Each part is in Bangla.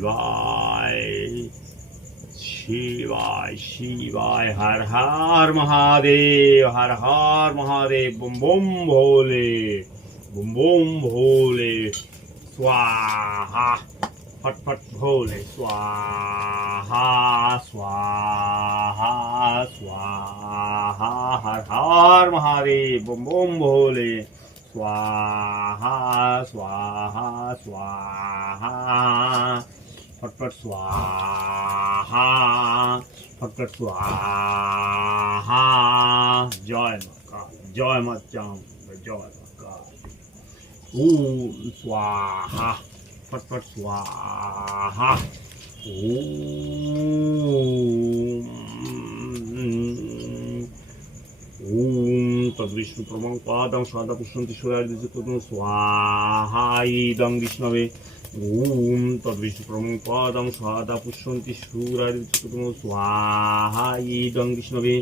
शिवाय। शिवाय शिवाय, हर हर महादेव, हर हर महादेव। बुम बुम भोले, बुम बुम भोले, स्वाहा। फट फट भोले, स्वाहा स्वाहा स्वाहा। हर हर महादेव, बुम बुम भोले, स्वाहा स्वाहा स्वाहा। फटफट स्वाहा फटफट स्वाहा जय मा काल जय मा चाम जय मा काल ओम स्वाहा फटफट स्वाहा ओम ॐ तद्विष्णुप्रमं पादं सदा पुष्पन्ति सूर्यादिजतुं स्वाहा इदं विष्णवे ॐ तद्विष्णुप्रमं पादं सदा पुष्पन्ति सूर्यादिजतुं स्वाहा इदं विष्णवे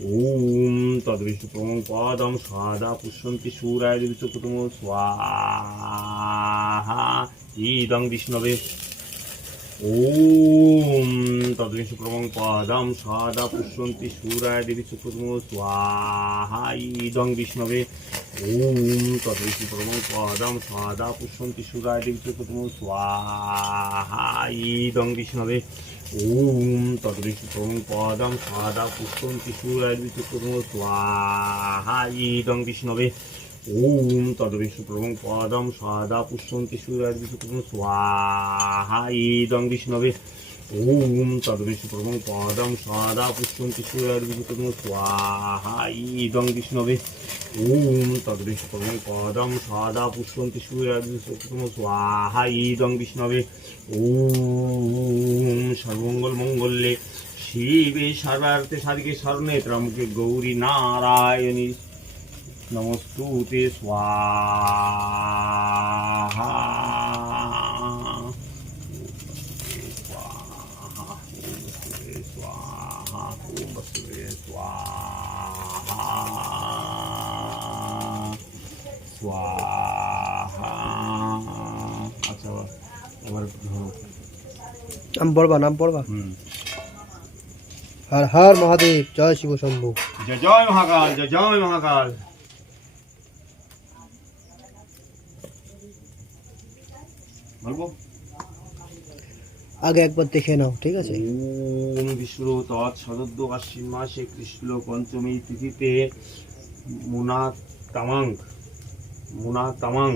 ॐ तद्विष्णुप्रमं पादं सदा पुष्पन्ति सूर्यादिजतुं स्वाहा इदं विष्णवे ॐ তদ্বিন শুক্রমং পদম সদা পুষ্যন্তি সুরায় দেবী শুক্রম স্বাহাই দং বিষ্ণবে ওম তদ্বিন শুক্রমং পদম সদা পুষ্যন্তি সুরায় দেবী শুক্রম স্বাহাই দং বিষ্ণবে ওম তদ্বিন শুক্রমং পদম সদা পুষ্যন্তি সুরায় দেবী শুক্রম স্বাহাই দং বিষ্ণবে ওম তদবিষ্ণুপ্রভং পদম সদা পুষ্যন্তি সুরায় বিষ্ণুপ্রভং স্বাহা ইদং বিষ্ণবে ওম তদমেশু প্রভু পদম সদা পুষ্পম কিশোরবিজুকুর্ম স্বাহা। ইদং বিষ্ণবে। ওম তদমেশু প্রভু পদম সদা পুষ্পম কিশোরবিজুকুর্ম স্বাহা। ইদং বিষ্ণবে। ওম সর্বমঙ্গল মঙ্গলে শিবে সর্বার্থে সারিকে শরণে ত্রমুকে গৌরী নারায়ণী। নমস্তুতে স্বাহা। আচ্ছা এবার ধরো। নাম পড়বা নাম পড়বা হুম। হর হর মহাদেব জয় শিব শম্ভু। জয় জয় মহাকাল জয় জয় মহাকাল। বলব? আগে একবার দেখে নাও ঠিক আছে? ওম বিষ্ণু তৎ সদদ্য আশ্বিন মাসে কৃষ্ণ পঞ্চমী তিথিতে মুনা তামাং। මුණා තමන්